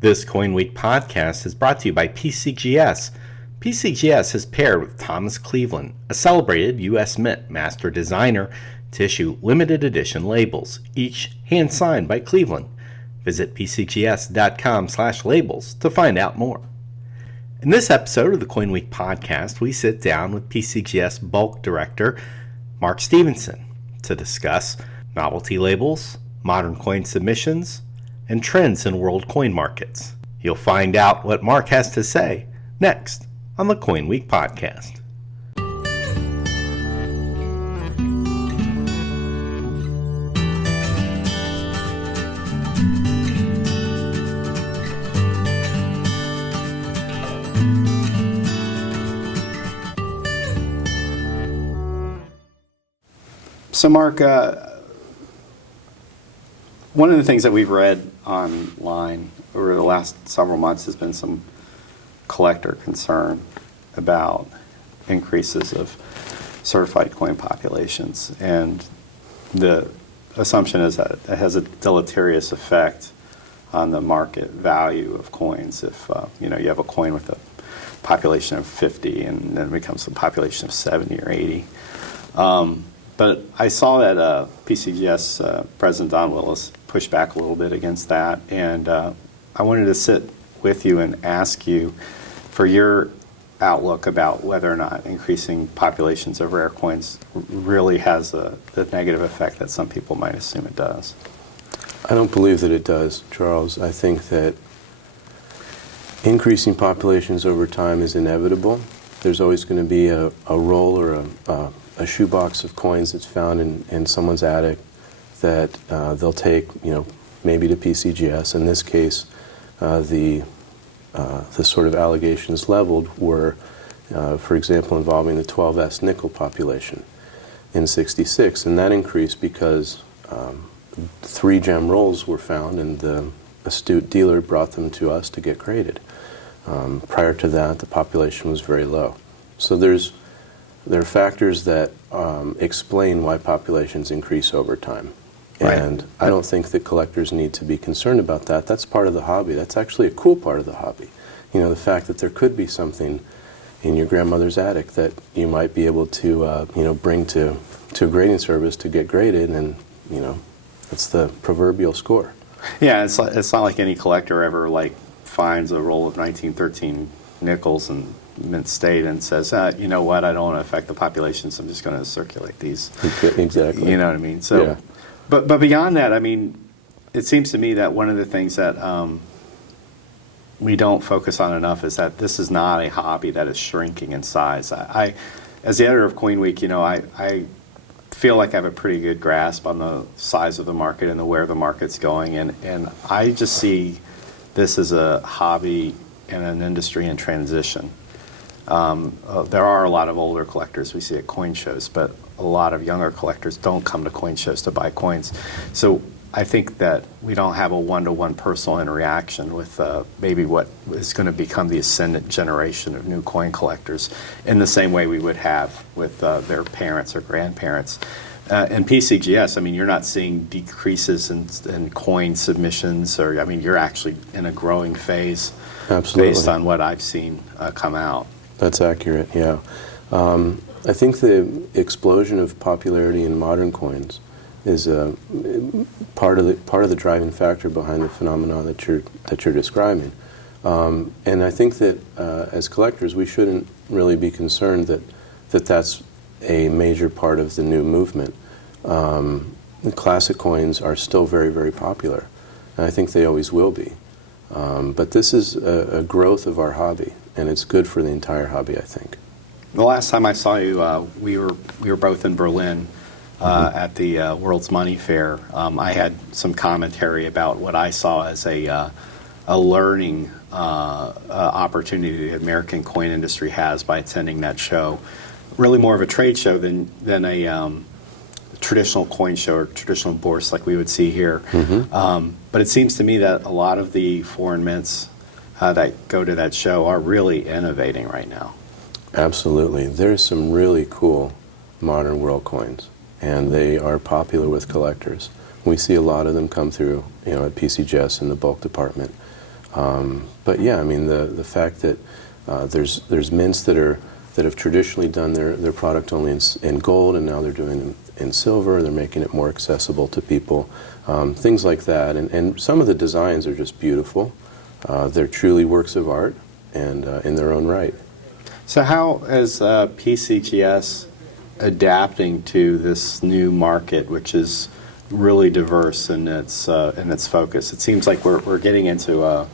This CoinWeek podcast is brought to you by PCGS. PCGS has paired with Thomas Cleveland, a celebrated U.S. Mint master designer, to issue limited edition labels, each hand-signed by Cleveland. Visit pcgs.com/labels to find out more. In this episode of the CoinWeek podcast, we sit down with PCGS Bulk Director Mark Stephenson to discuss novelty labels, modern coin submissions, and trends in world coin markets. You'll find out what Mark has to say next on the CoinWeek podcast. So Mark, one of the things that we've read online over the last several months has been some collector concern about increases of certified coin populations, and the assumption is that it has a deleterious effect on the market value of coins. If you have a coin with a population of 50 and then it becomes a population of 70 or 80. But I saw that PCGS President Don Willis pushed back a little bit against that, and I wanted to sit with you and ask you for your outlook about whether or not increasing populations of rare coins really has the negative effect that some people might assume it does. I don't believe that it does, Charles. I think that increasing populations over time is inevitable. There's always going to be a roll or a shoebox of coins that's found in someone's attic that they'll take, maybe to PCGS. In this case, the sort of allegations leveled were, for example, involving the 12S nickel population in '66, and that increased because 3 gem rolls were found, and the astute dealer brought them to us to get graded. Prior to that, the population was very low. So there are factors that explain why populations increase over time. Right. And I don't think that collectors need to be concerned about that. That's part of the hobby. That's actually a cool part of the hobby. The fact that there could be something in your grandmother's attic that you might be able to, bring to a grading service to get graded, and, that's the proverbial score. Yeah, it's not like any collector ever finds a roll of 1913 nickels in Mint State and says, you know what, I don't want to affect the population, so I'm just going to circulate these. Exactly. You know what I mean? So, yeah. But beyond that, it seems to me that one of the things that we don't focus on enough is that this is not a hobby that is shrinking in size. I as the editor of CoinWeek, I feel like I have a pretty good grasp on the size of the market and where the market's going, and I just see this as a hobby and an industry in transition. There are a lot of older collectors we see at coin shows, but a lot of younger collectors don't come to coin shows to buy coins. So I think that we don't have a one-to-one personal interaction with maybe what is going to become the ascendant generation of new coin collectors in the same way we would have with their parents or grandparents. In PCGS, you're not seeing decreases in coin submissions, or you're actually in a growing phase. Absolutely. Based on what I've seen come out. That's accurate, yeah. I think the explosion of popularity in modern coins is part of the driving factor behind the phenomena that you're describing. And I think that as collectors, we shouldn't really be concerned that that's a major part of the new movement. The classic coins are still very, very popular, and I think they always will be. But this is a growth of our hobby, and it's good for the entire hobby, I think. The last time I saw you, we were both in Berlin at the World's Money Fair. I had some commentary about what I saw as a learning opportunity the American coin industry has by attending that show. Really more of a trade show than a traditional coin show or traditional bourse like we would see here. Mm-hmm. But it seems to me that a lot of the foreign mints that go to that show are really innovating right now. Absolutely. There's some really cool modern world coins, and they are popular with collectors. We see a lot of them come through, at PCGS in the bulk department. But yeah, I mean, the fact that there's mints that have traditionally done their product only in gold, and now they're doing it in silver. They're making it more accessible to people, things like that. And some of the designs are just beautiful. They're truly works of art, and in their own right. So how is PCGS adapting to this new market, which is really diverse in its focus? It seems like we're getting into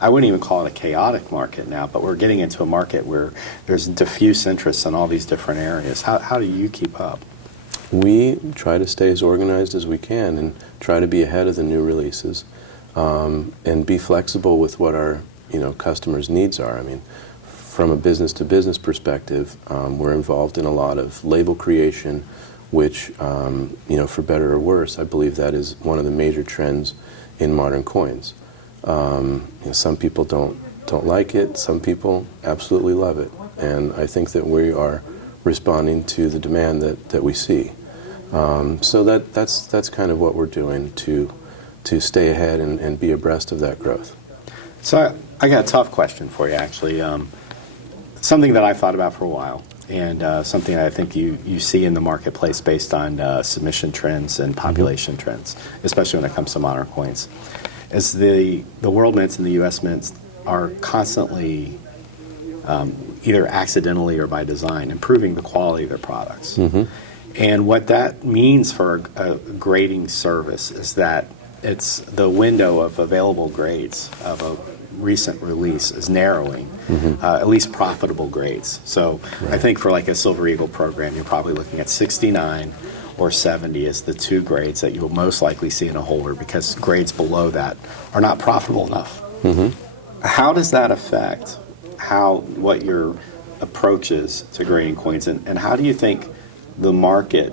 I wouldn't even call it a chaotic market now, but we're getting into a market where there's diffuse interests in all these different areas. How do you keep up? We try to stay as organized as we can and try to be ahead of the new releases, and be flexible with what our customers' needs are. I mean, from a business-to-business perspective, we're involved in a lot of label creation, which, for better or worse, I believe that is one of the major trends in modern coins. Some people don't like it. Some people absolutely love it, and I think that we are responding to the demand that we see. So that's kind of what we're doing to stay ahead and be abreast of that growth. So I got a tough question for you, actually. Something that I've thought about for a while, and something I think you see in the marketplace based on submission trends and population trends, especially when it comes to modern coins, is the world mints and the U.S. mints are constantly, either accidentally or by design, improving the quality of their products. Mm-hmm. And what that means for a grading service is that it's the window of available grades of a recent release is narrowing, at least profitable grades. So right. I think for like a Silver Eagle program, you're probably looking at 69 or 70 as the two grades that you'll most likely see in a holder, because grades below that are not profitable enough. Mm-hmm. How does that affect what your approach is to grading coins, and how do you think the market,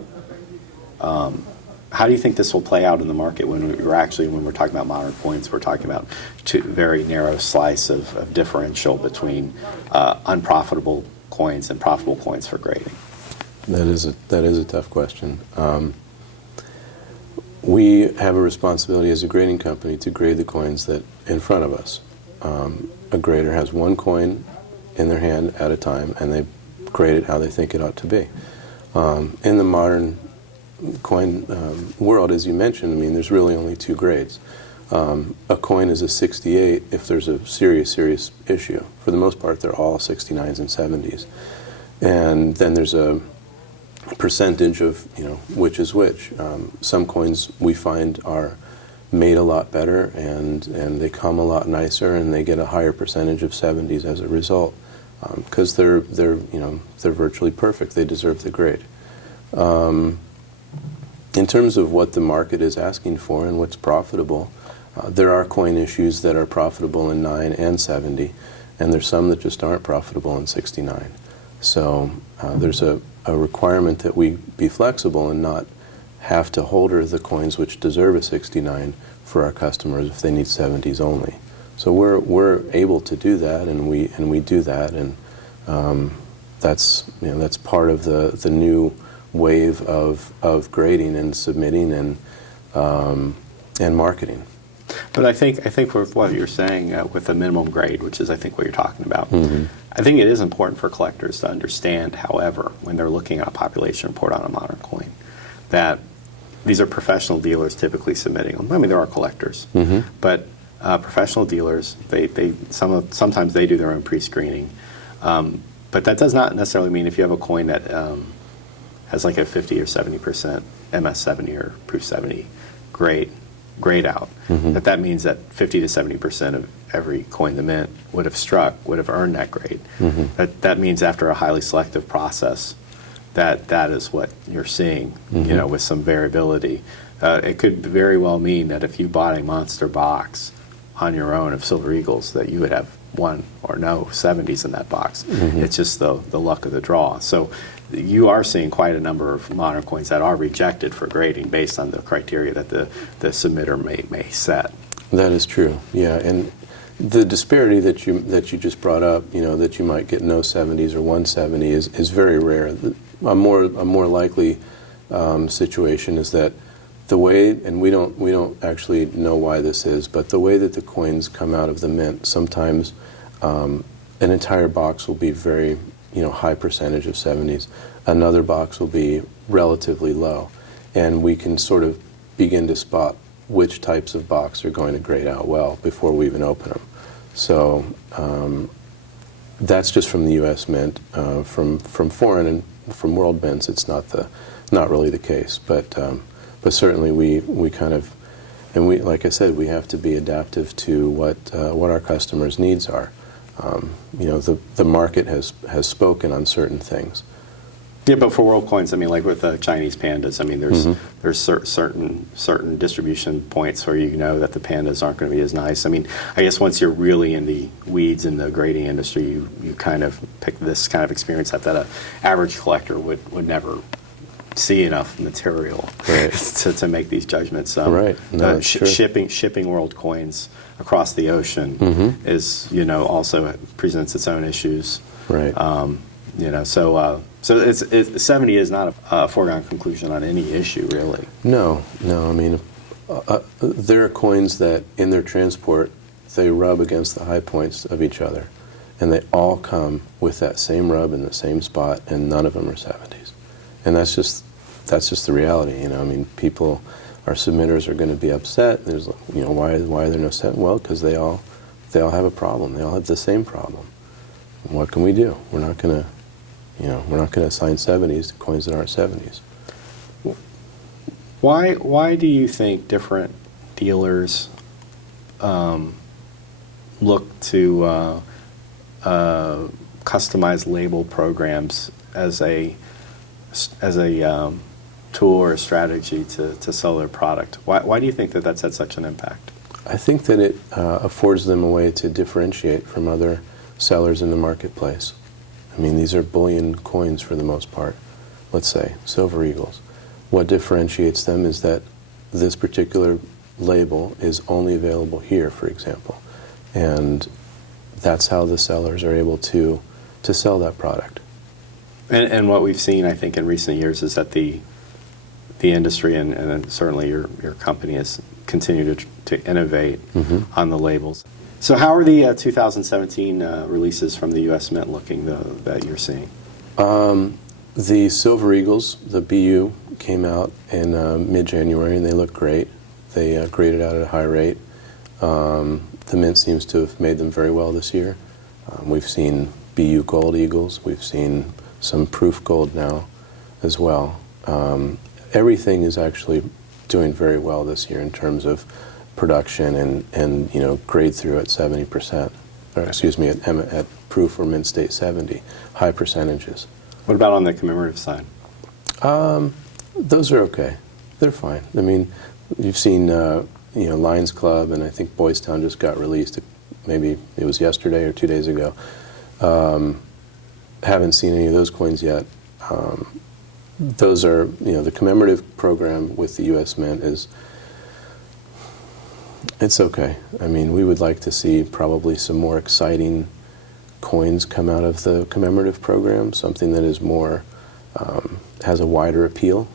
how do you think this will play out in the market when we're talking about modern coins? We're talking about two very narrow slice of differential between unprofitable coins and profitable coins for grading. That is a tough question. We have a responsibility as a grading company to grade the coins that in front of us. A grader has one coin in their hand at a time, and they grade it how they think it ought to be. In the modern coin world, as you mentioned, I mean, there's really only two grades. A coin is a 68 if there's a serious issue. For the most part, they're all 69s and 70s. And then there's a percentage of, which is which. Some coins we find are made a lot better, and they come a lot nicer, and they get a higher percentage of 70s as a result, because they're virtually perfect. They deserve the grade. In terms of what the market is asking for and what's profitable, there are coin issues that are profitable in 9 and 70, and there's some that just aren't profitable in 69. So there's a requirement that we be flexible and not have to holder the coins which deserve a 69 for our customers if they need 70s only. So we're able to do that, and we do that, and that's part of the new wave of grading and submitting and marketing. But I think with what you're saying with the minimum grade, which is I think what you're talking about, mm-hmm. I think it is important for collectors to understand, however, when they're looking at a population report on a modern coin, that these are professional dealers typically submitting them. I mean, there are collectors, mm-hmm. but professional dealers, sometimes they do their own pre-screening. But that does not necessarily mean if you have a coin that has like a 50 or 70% MS70 or Proof 70 grade out, mm-hmm. that means that 50 to 70% of every coin the mint would have earned that grade. Mm-hmm. That means after a highly selective process, that is what you're seeing, mm-hmm. With some variability. It could very well mean that if you bought a monster box on your own of Silver Eagles, that you would have one or no 70s in that box. Mm-hmm. It's just the luck of the draw. So you are seeing quite a number of modern coins that are rejected for grading based on the criteria that the submitter may set. That is true, yeah. And the disparity that you just brought up, that you might get no 70s or 170 is very rare. A more likely situation is that the way, and we don't actually know why this is, but the way that the coins come out of the mint, sometimes an entire box will be very, high percentage of 70s. Another box will be relatively low, and we can sort of begin to spot which types of box are going to grade out well before we even open them. So that's just from the U.S. Mint. From foreign and from world mints, it's not really the case. But certainly we kind of, and we, like I said, we have to be adaptive to what our customers' needs are. The market has spoken on certain things. Yeah, but for world coins, I mean, like with the Chinese pandas, I mean, there's certain distribution points where you know that the pandas aren't going to be as nice. I mean, I guess once you're really in the weeds in the grading industry, you kind of pick this kind of experience that an average collector would never see enough material to make these judgments. Right. No, shipping world coins across the ocean is, also presents its own issues. Right. So it's 70 is not a foregone conclusion on any issue, really. No. I mean, there are coins that in their transport, they rub against the high points of each other. And they all come with that same rub in the same spot, and none of them are 70s. And that's just the reality, I mean, our submitters are going to be upset. There's, why are there no 70s? Well, because they all have a problem. They all have the same problem. What can we do? We're not going to assign 70s to coins that aren't 70s. Why do you think different dealers look to customized label programs as a tool or a strategy to sell their product? Why do you think that that's had such an impact? I think that it affords them a way to differentiate from other sellers in the marketplace. I mean, these are bullion coins for the most part, let's say, silver eagles. What differentiates them is that this particular label is only available here, for example. And that's how the sellers are able to sell that product. And what we've seen, I think, in recent years is that the industry and certainly your company has continued to innovate on the labels. So how are the 2017 releases from the U.S. Mint looking, that you're seeing? The Silver Eagles, the BU, came out in mid-January, and they look great. They graded out at a high rate. The Mint seems to have made them very well this year. We've seen BU Gold Eagles. We've seen some Proof Gold now as well. Everything is actually doing very well this year in terms of production and grade through at 70%, or excuse me, at Proof or Mint State 70, high percentages. What about on the commemorative side? Those are okay. They're fine. I mean, you've seen Lions Club, and I think Boys Town just got released. Maybe it was yesterday or 2 days ago. Haven't seen any of those coins yet. Those are, the commemorative program with the U.S. Mint it's okay. I mean, we would like to see probably some more exciting coins come out of the commemorative program, something that is more, has a wider appeal.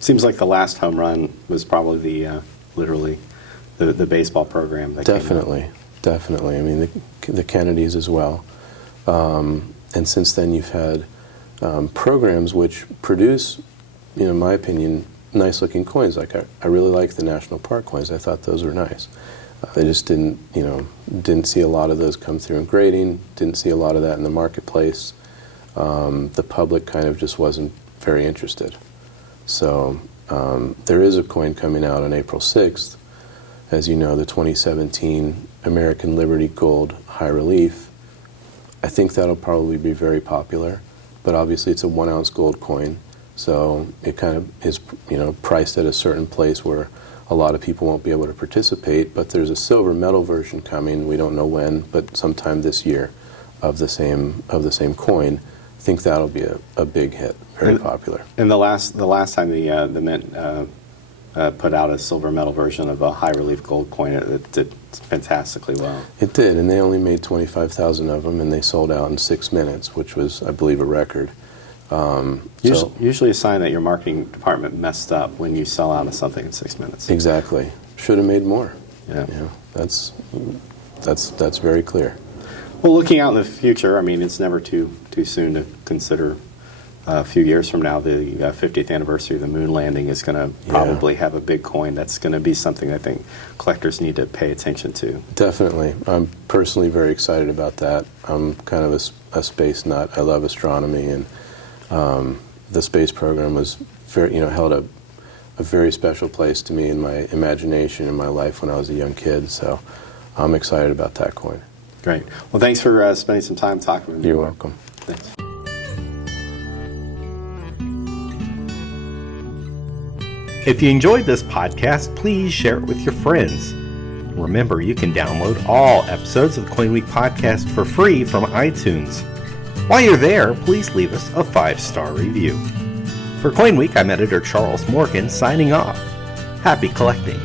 Seems like the last home run was probably literally the baseball program. That Definitely. I mean, the Kennedys as well. And since then you've had programs which produce, in my opinion, nice-looking coins. Like I really like the National Park coins. I thought those were nice. They just didn't see a lot of those come through in grading, didn't see a lot of that in the marketplace. The public kind of just wasn't very interested. So there is a coin coming out on April 6th. As you know, the 2017 American Liberty Gold High Relief. I think that'll probably be very popular, but obviously it's a 1 ounce gold coin. So it kind of is, priced at a certain place where a lot of people won't be able to participate. But there's a silver metal version coming. We don't know when, but sometime this year, of the same coin. I think that'll be a big hit, very popular. And the last time the Mint put out a silver metal version of a high relief gold coin, it did fantastically well. It did, and they only made 25,000 of them, and they sold out in 6 minutes, which was, I believe, a record. Usually a sign that your marketing department messed up when you sell out of something in 6 minutes. Exactly. Should have made more. Yeah. That's very clear. Well, looking out in the future, I mean, it's never too soon to consider a few years from now, the 50th anniversary of the moon landing is going to probably have a big coin. That's going to be something I think collectors need to pay attention to. Definitely. I'm personally very excited about that. I'm kind of a space nut. I love astronomy, and the space program was very, held a very special place to me in my imagination in my life when I was a young kid. So I'm excited about that coin. Great. Well, thanks for spending some time talking with me. You're welcome. Thanks. If you enjoyed this podcast, please share it with your friends. Remember, you can download all episodes of the CoinWeek podcast for free from iTunes. While you're there, please leave us a 5-star review. For CoinWeek, I'm editor Charles Morgan signing off. Happy collecting.